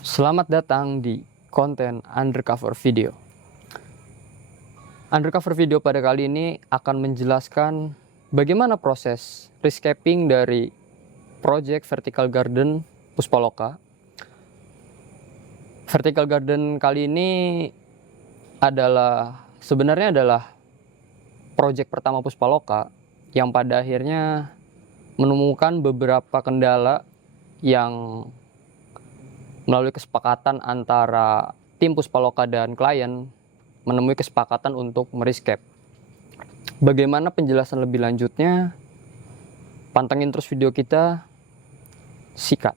Selamat datang di konten Undercover Video. Undercover Video pada kali ini akan menjelaskan bagaimana proses rescaping dari project Vertical Garden Puspaloka. Vertical Garden kali ini sebenarnya adalah project pertama Puspaloka yang pada akhirnya menemukan beberapa kendala yang melalui kesepakatan antara tim Puspaloka dan klien menemui kesepakatan untuk merescape. Bagaimana penjelasan lebih lanjutnya? Pantengin terus video kita. Sikat.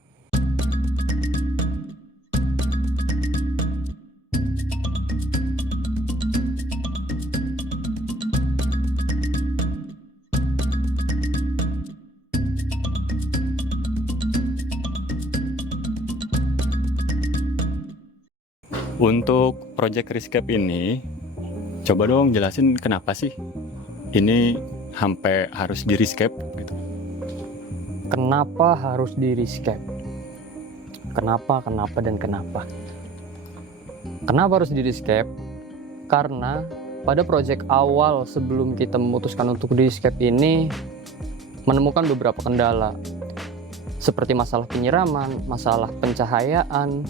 Untuk project rescape ini, coba dong jelasin kenapa sih ini sampai harus di rescape gitu. Kenapa harus di rescape? Kenapa harus di rescape? Karena pada project awal sebelum kita memutuskan untuk di rescape ini menemukan beberapa kendala seperti masalah penyiraman, masalah pencahayaan,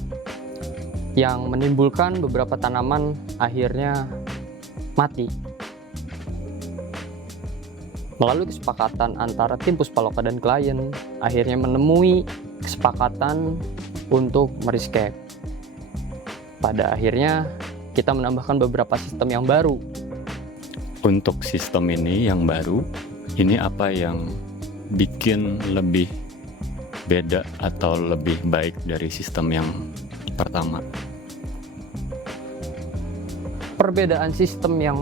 yang menimbulkan beberapa tanaman akhirnya mati. Melalui kesepakatan antara tim Puspaloka dan klien, akhirnya menemui kesepakatan untuk merescape. Pada akhirnya kita menambahkan beberapa sistem yang baru. Untuk sistem ini yang baru, ini apa yang bikin lebih beda atau lebih baik dari sistem yang pertama? Perbedaan sistem yang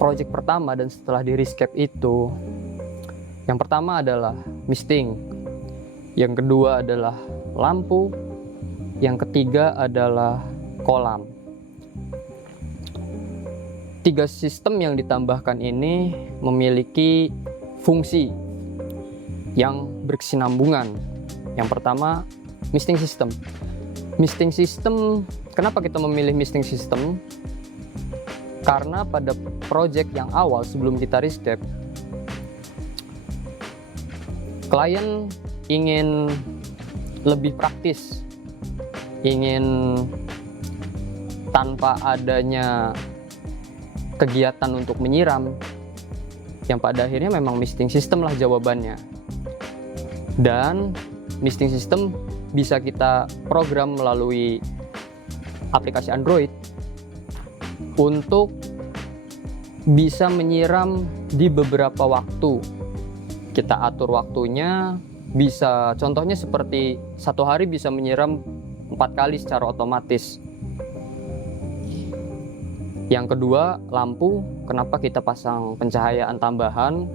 project pertama dan setelah di rescape itu, yang pertama adalah misting, yang kedua adalah lampu, yang ketiga adalah kolam. 3 sistem yang ditambahkan ini memiliki fungsi yang berkesinambungan. Yang pertama, misting system. Misting system, kenapa kita memilih misting system? Karena pada project yang awal sebelum kita rescape, klien ingin lebih praktis, ingin tanpa adanya kegiatan untuk menyiram, yang pada akhirnya memang misting system lah jawabannya. Dan misting system bisa kita program melalui aplikasi Android untuk bisa menyiram di beberapa waktu. Kita atur waktunya, bisa contohnya seperti 1 hari bisa menyiram 4 kali secara otomatis. Yang kedua, lampu. Kenapa kita pasang pencahayaan tambahan?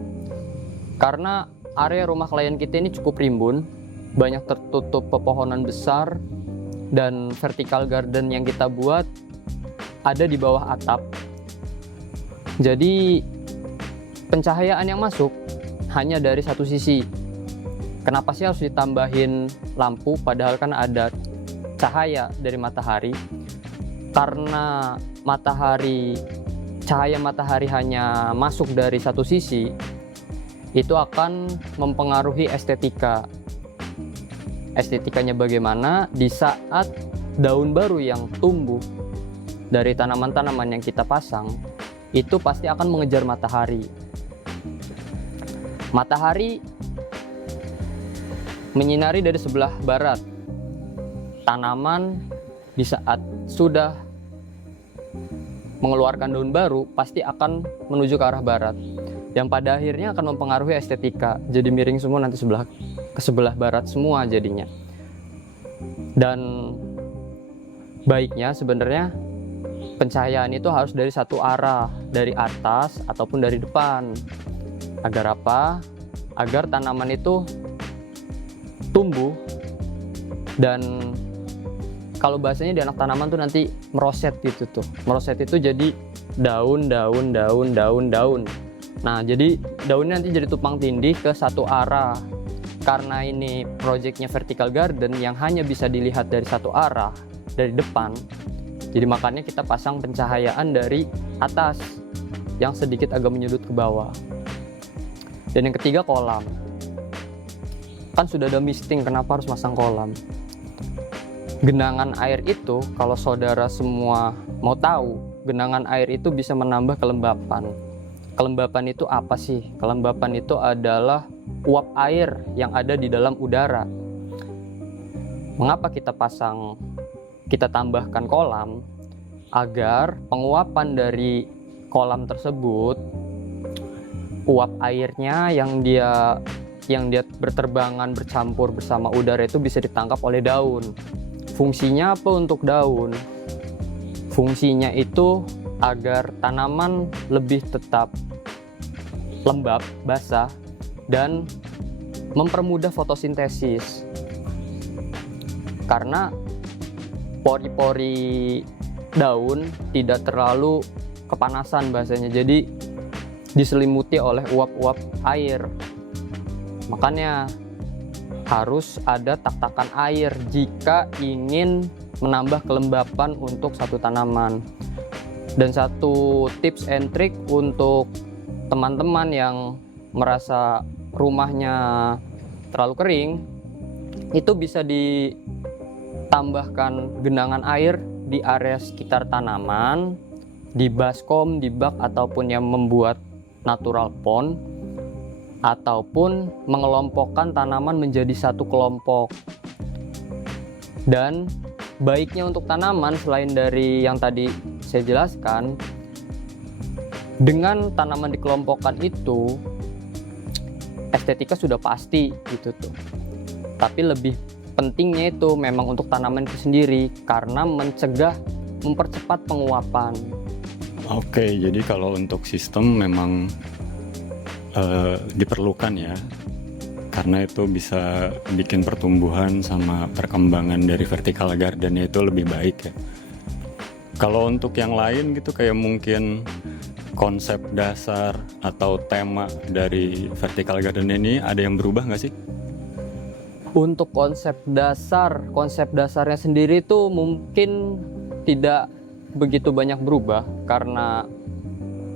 Karena area rumah klien kita ini cukup rimbun, banyak tertutup pepohonan besar, dan vertical garden yang kita buat ada di bawah atap. Jadi pencahayaan yang masuk hanya dari satu sisi. Kenapa sih harus ditambahin lampu padahal kan ada cahaya dari matahari? Karena cahaya matahari hanya masuk dari satu sisi, itu akan mempengaruhi estetika. Estetikanya bagaimana? Di saat daun baru yang tumbuh dari tanaman-tanaman yang kita pasang, itu pasti akan mengejar matahari. Matahari menyinari dari sebelah barat. Tanaman di saat sudah mengeluarkan daun baru pasti akan menuju ke arah barat, yang pada akhirnya akan mempengaruhi estetika. Jadi miring semua nanti ke sebelah barat semua jadinya. Dan baiknya sebenarnya pencahayaan itu harus dari satu arah, dari atas ataupun dari depan. Agar apa? Agar tanaman itu tumbuh, dan kalau bahasanya di anak tanaman tuh nanti meroset gitu tuh. Meroset itu jadi daun. Nah, jadi daunnya nanti jadi tumpang tindih ke satu arah. karena ini projectnya vertical garden yang hanya bisa dilihat dari satu arah, dari depan, jadi makanya kita pasang pencahayaan dari atas yang sedikit agak menyudut ke bawah. Dan yang ketiga, kolam. Kan sudah ada misting, kenapa harus masang kolam? Genangan air itu, kalau saudara semua mau tahu, genangan air itu bisa menambah kelembapan. Kelembapan itu apa sih? Kelembapan itu adalah uap air yang ada di dalam udara. Mengapa kita tambahkan kolam? Agar penguapan dari kolam tersebut, uap airnya yang dia berterbangan bercampur bersama udara itu bisa ditangkap oleh daun. Fungsinya apa untuk daun? Fungsinya itu agar tanaman lebih tetap lembab, basah, dan mempermudah fotosintesis. Karena pori-pori daun tidak terlalu kepanasan bahasanya, jadi diselimuti oleh uap-uap air. Makanya harus ada tak-takan air jika ingin menambah kelembapan untuk satu tanaman. Dan satu tips and trick untuk teman-teman yang merasa rumahnya terlalu kering, itu bisa ditambahkan genangan air di area sekitar tanaman, di baskom, di bak, ataupun yang membuat natural pond, ataupun mengelompokkan tanaman menjadi satu kelompok. Dan baiknya untuk tanaman, selain dari yang tadi saya jelaskan, dengan tanaman dikelompokkan itu estetika sudah pasti gitu tuh. Tapi lebih pentingnya itu memang untuk tanaman itu sendiri, karena mempercepat penguapan. Oke, jadi kalau untuk sistem memang diperlukan ya, karena itu bisa bikin pertumbuhan sama perkembangan dari vertical garden itu lebih baik ya. Kalau untuk yang lain gitu, kayak mungkin konsep dasar atau tema dari vertical garden ini ada yang berubah nggak sih? Untuk konsep dasarnya sendiri itu mungkin tidak begitu banyak berubah, karena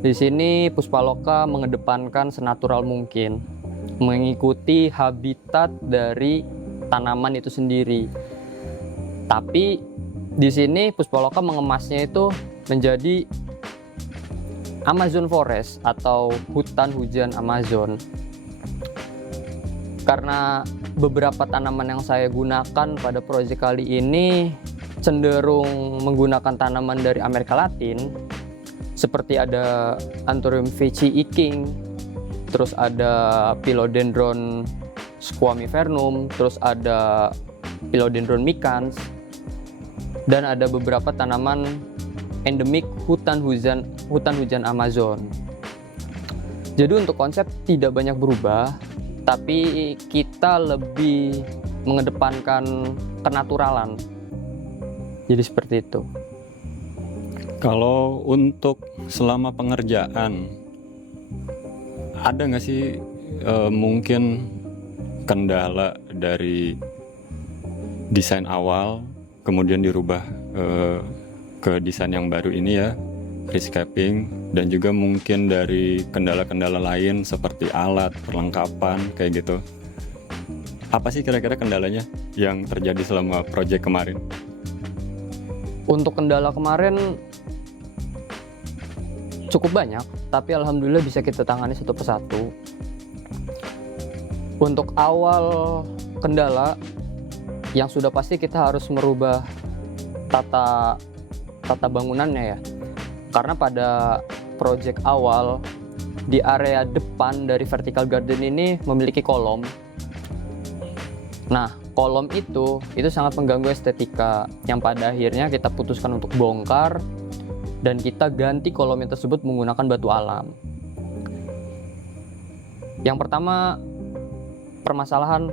di sini Puspaloka mengedepankan senatural mungkin, mengikuti habitat dari tanaman itu sendiri. Tapi di sini Puspaloka mengemasnya itu menjadi Amazon Forest atau hutan hujan Amazon. Karena beberapa tanaman yang saya gunakan pada proyek kali ini cenderung menggunakan tanaman dari Amerika Latin, seperti ada Anthurium veitchii King, terus ada Philodendron squamifernum, terus ada Philodendron micans, dan ada beberapa tanaman endemik hutan hujan Amazon. Jadi untuk konsep tidak banyak berubah, tapi kita lebih mengedepankan kenaturalan. Jadi seperti itu. Kalau untuk selama pengerjaan, ada nggak sih mungkin kendala dari desain awal kemudian dirubah ke desain yang baru ini ya, rescaping, dan juga mungkin dari kendala-kendala lain seperti alat, perlengkapan, kayak gitu. Apa sih kira-kira kendalanya yang terjadi selama proyek kemarin? Untuk kendala kemarin cukup banyak, tapi alhamdulillah bisa kita tangani satu persatu. Untuk awal kendala, yang sudah pasti kita harus merubah tata bangunannya ya. Karena pada proyek awal di area depan dari vertical garden ini memiliki kolom. Nah, kolom itu sangat mengganggu estetika, yang pada akhirnya kita putuskan untuk bongkar dan kita ganti kolom tersebut menggunakan batu alam. Yang pertama, permasalahan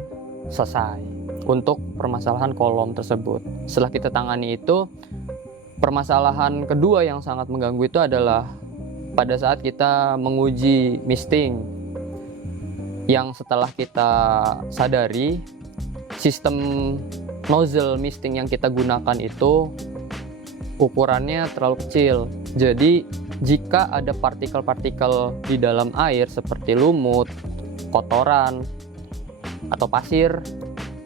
selesai untuk permasalahan kolom tersebut. Setelah kita tangani itu, permasalahan kedua yang sangat mengganggu itu adalah pada saat kita menguji misting. yang setelah kita sadari sistem nozzle misting yang kita gunakan itu ukurannya terlalu kecil. Jadi jika ada partikel-partikel di dalam air seperti lumut, kotoran, atau pasir,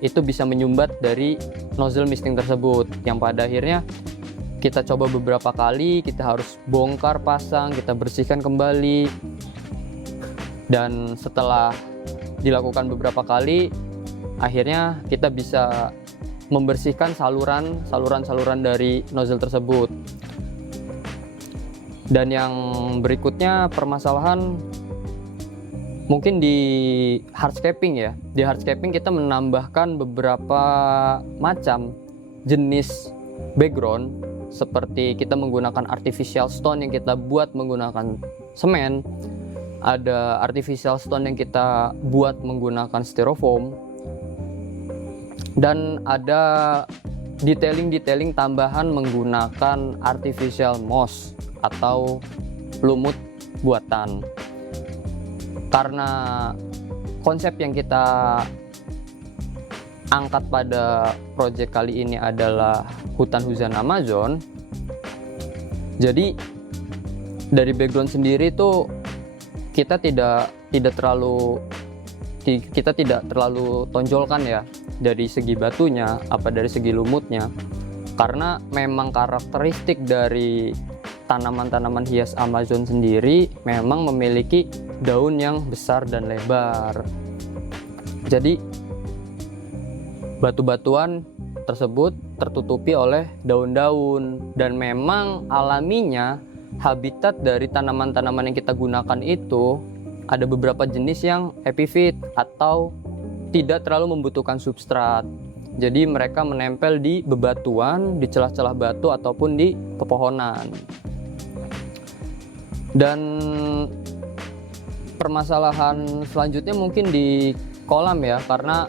itu bisa menyumbat dari nozzle misting tersebut, yang pada akhirnya kita coba beberapa kali, kita harus bongkar pasang, kita bersihkan kembali. Dan setelah dilakukan beberapa kali, akhirnya kita bisa membersihkan saluran dari nozzle tersebut. Dan yang berikutnya permasalahan mungkin di hardscaping ya. Di hardscaping kita menambahkan beberapa macam jenis background, seperti kita menggunakan artificial stone yang kita buat menggunakan semen, ada artificial stone yang kita buat menggunakan styrofoam, dan ada detailing tambahan menggunakan artificial moss atau lumut buatan. Karena konsep yang kita angkat pada proyek kali ini adalah hutan hujan Amazon, jadi dari background sendiri tuh kita tidak terlalu tonjolkan ya dari segi batunya apa dari segi lumutnya, karena memang karakteristik dari tanaman-tanaman hias Amazon sendiri memang memiliki daun yang besar dan lebar. Jadi batu-batuan tersebut tertutupi oleh daun-daun, dan memang alaminya habitat dari tanaman-tanaman yang kita gunakan itu ada beberapa jenis yang epifit atau tidak terlalu membutuhkan substrat. Jadi mereka menempel di bebatuan, di celah-celah batu ataupun di pepohonan. Dan permasalahan selanjutnya mungkin di kolam ya, karena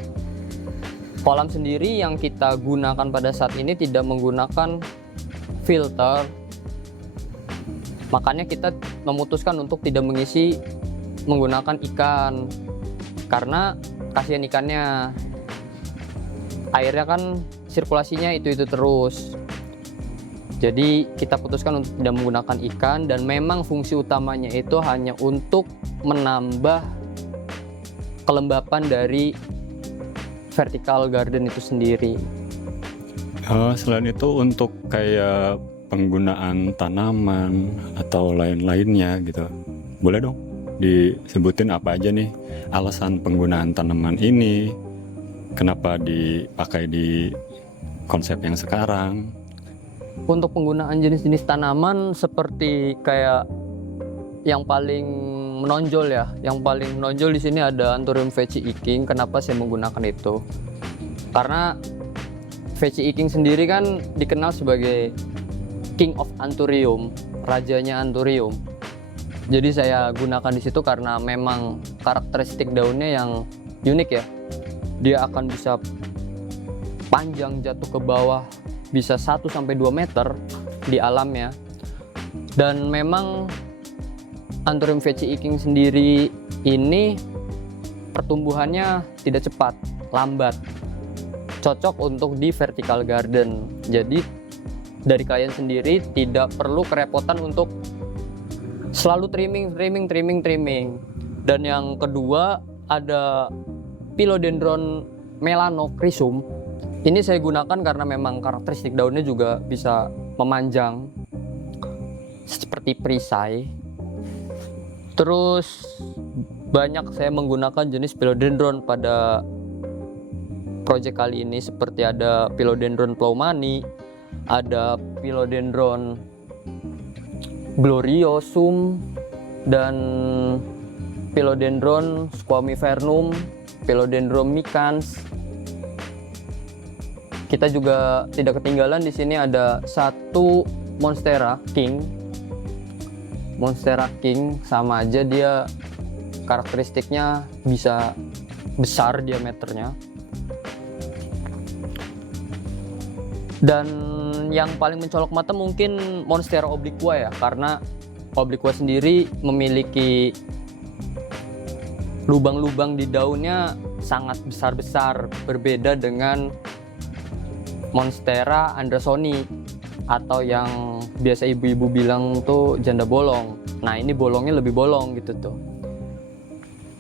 kolam sendiri yang kita gunakan pada saat ini tidak menggunakan filter, makanya kita memutuskan untuk tidak mengisi menggunakan ikan, karena kasihan ikannya, airnya kan sirkulasinya itu terus. Jadi kita putuskan untuk tidak menggunakan ikan, dan memang fungsi utamanya itu hanya untuk menambah kelembapan dari vertical garden itu sendiri. Selain itu untuk kayak penggunaan tanaman atau lain-lainnya gitu, boleh dong disebutin apa aja nih alasan penggunaan tanaman ini, kenapa dipakai di konsep yang sekarang? Untuk penggunaan jenis-jenis tanaman seperti kayak yang paling menonjol ya, yang paling menonjol di sini ada Anthurium veci Iking. Kenapa saya menggunakan itu? Karena veci Iking sendiri kan dikenal sebagai King of Anthurium, rajanya Anthurium. Jadi saya gunakan di situ karena memang karakteristik daunnya yang unik ya. Dia akan bisa panjang jatuh ke bawah bisa 1-2 meter di alamnya. Dan memang Anthurium veci Iking sendiri ini pertumbuhannya tidak cepat, lambat. Cocok untuk di vertical garden. Jadi dari kalian sendiri tidak perlu kerepotan untuk selalu trimming. Dan yang kedua ada Philodendron melanochrysum. Ini saya gunakan karena memang karakteristik daunnya juga bisa memanjang seperti perisai. Terus banyak saya menggunakan jenis Philodendron pada proyek kali ini, seperti ada Philodendron Ploumani, ada Philodendron gloriosum, dan Philodendron squamifernum, Philodendron micans. Kita juga tidak ketinggalan di sini ada satu Monstera King. Monstera King sama aja, dia karakteristiknya bisa besar diameternya. Dan yang paling mencolok mata mungkin Monstera obliqua ya, karena obliqua sendiri memiliki lubang-lubang di daunnya sangat besar-besar, berbeda dengan Monstera andersoni atau yang biasa ibu-ibu bilang tuh janda bolong. Nah, ini bolongnya lebih bolong gitu tuh.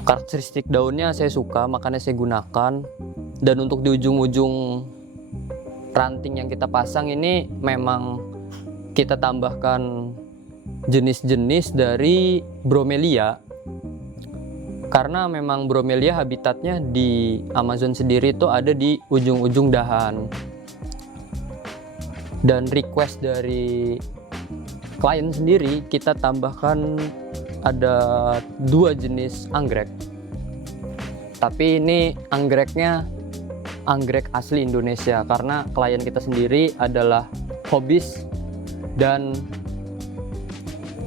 Karakteristik daunnya saya suka, makanya saya gunakan. Dan untuk di ujung-ujung ranting yang kita pasang ini memang kita tambahkan jenis-jenis dari bromelia, karena memang bromelia habitatnya di Amazon sendiri itu ada di ujung-ujung dahan. Dan request dari klien sendiri, kita tambahkan ada 2 jenis anggrek, tapi ini anggreknya anggrek asli Indonesia, karena klien kita sendiri adalah hobis dan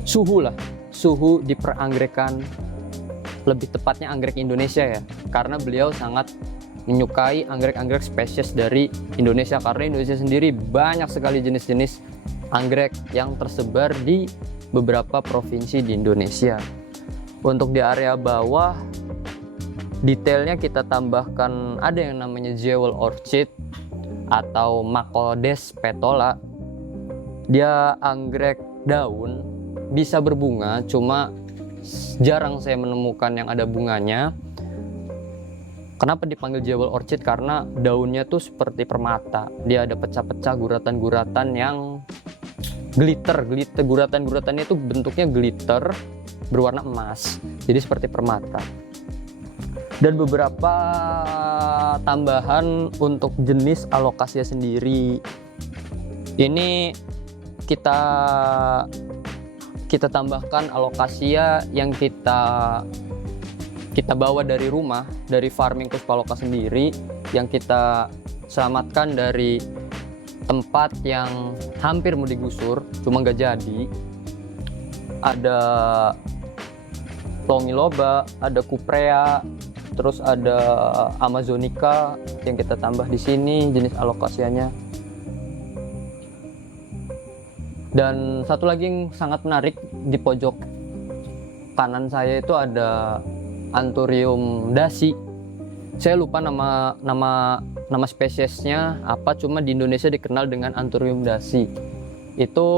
suhu di peranggekan, lebih tepatnya anggrek Indonesia ya, karena beliau sangat menyukai anggrek-anggrek spesies dari Indonesia, karena Indonesia sendiri banyak sekali jenis-jenis anggrek yang tersebar di beberapa provinsi di Indonesia. Untuk di area bawah, detailnya kita tambahkan ada yang namanya jewel orchid atau Macodes petola. Dia anggrek daun, bisa berbunga, cuma jarang saya menemukan yang ada bunganya. Kenapa dipanggil jewel orchid? Karena daunnya tuh seperti permata. Dia ada pecah-pecah guratan-guratan yang glitter. Guratan-guratannya itu bentuknya glitter berwarna emas. Jadi seperti permata. Dan beberapa tambahan untuk jenis alokasinya sendiri. Ini kita tambahkan alokasia yang kita bawa dari rumah, dari farming Puspaloka sendiri, yang kita selamatkan dari tempat yang hampir mau digusur, cuma nggak jadi. Ada longiloba, ada cuprea, terus ada amazonica yang kita tambah di sini jenis alokasianya. Dan satu lagi yang sangat menarik, di pojok kanan saya itu ada Anthurium dasi. Saya lupa nama spesiesnya apa, cuma di Indonesia dikenal dengan Anthurium dasi. Itu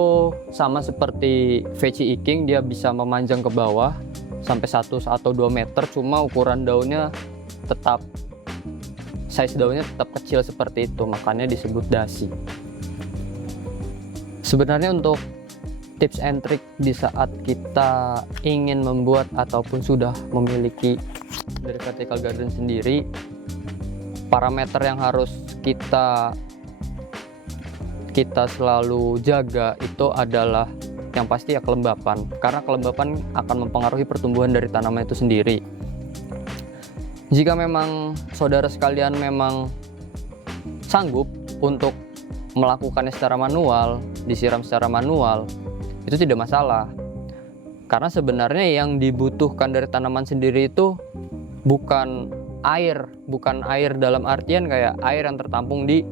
sama seperti Veci Iking, dia bisa memanjang ke bawah sampai 1 atau 2 meter, cuma ukuran daunnya tetap, size daunnya tetap kecil seperti itu, makanya disebut dasi. Sebenarnya untuk tips and trick di saat kita ingin membuat ataupun sudah memiliki dari vertical garden sendiri, parameter yang harus kita selalu jaga itu adalah yang pasti ya kelembapan, karena kelembapan akan mempengaruhi pertumbuhan dari tanaman itu sendiri. Jika memang saudara sekalian memang sanggup untuk melakukannya secara manual, disiram secara manual, itu tidak masalah. Karena sebenarnya yang dibutuhkan dari tanaman sendiri itu bukan air dalam artian kayak air yang tertampung di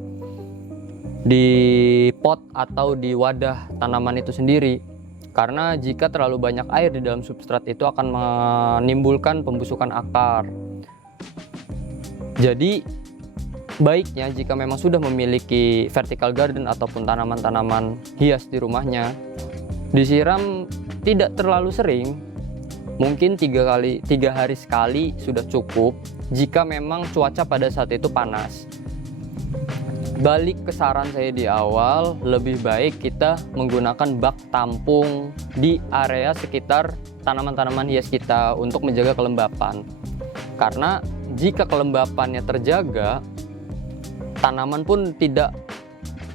pot atau di wadah tanaman itu sendiri. Karena jika terlalu banyak air di dalam substrat itu akan menimbulkan pembusukan akar. Jadi baiknya jika memang sudah memiliki vertical garden ataupun tanaman-tanaman hias di rumahnya, disiram tidak terlalu sering, mungkin 3 hari sekali sudah cukup jika memang cuaca pada saat itu panas. Balik ke saran saya di awal, lebih baik kita menggunakan bak tampung di area sekitar tanaman-tanaman hias kita untuk menjaga kelembapan. Karena jika kelembapannya terjaga, tanaman pun tidak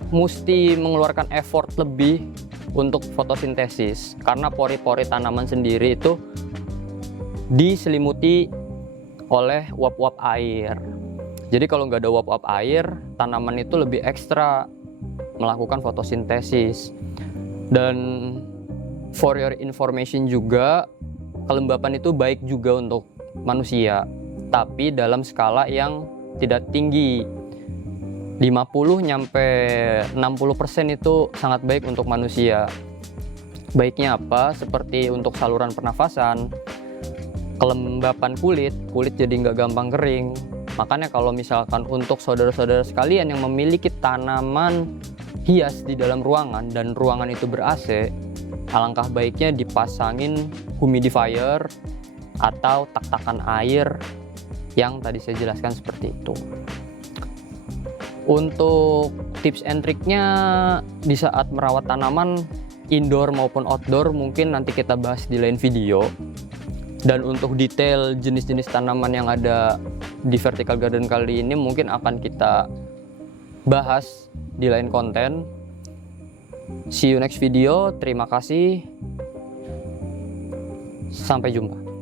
mesti mengeluarkan effort lebih untuk fotosintesis, karena pori-pori tanaman sendiri itu diselimuti oleh uap-uap air. Jadi kalau nggak ada uap-uap air, tanaman itu lebih ekstra melakukan fotosintesis. Dan for your information juga, kelembapan itu baik juga untuk manusia, tapi dalam skala yang tidak tinggi. 50-60% itu sangat baik untuk manusia. Baiknya apa? Seperti untuk saluran pernafasan, kelembapan kulit jadi nggak gampang kering. Makanya kalau misalkan untuk saudara-saudara sekalian yang memiliki tanaman hias di dalam ruangan dan ruangan itu ber-AC, alangkah baiknya dipasangin humidifier atau tak-takan air yang tadi saya jelaskan seperti itu. Untuk tips and triknya di saat merawat tanaman indoor maupun outdoor mungkin nanti kita bahas di lain video. Dan untuk detail jenis-jenis tanaman yang ada di vertical garden kali ini mungkin akan kita bahas di lain konten. See you next video. Terima kasih. Sampai jumpa.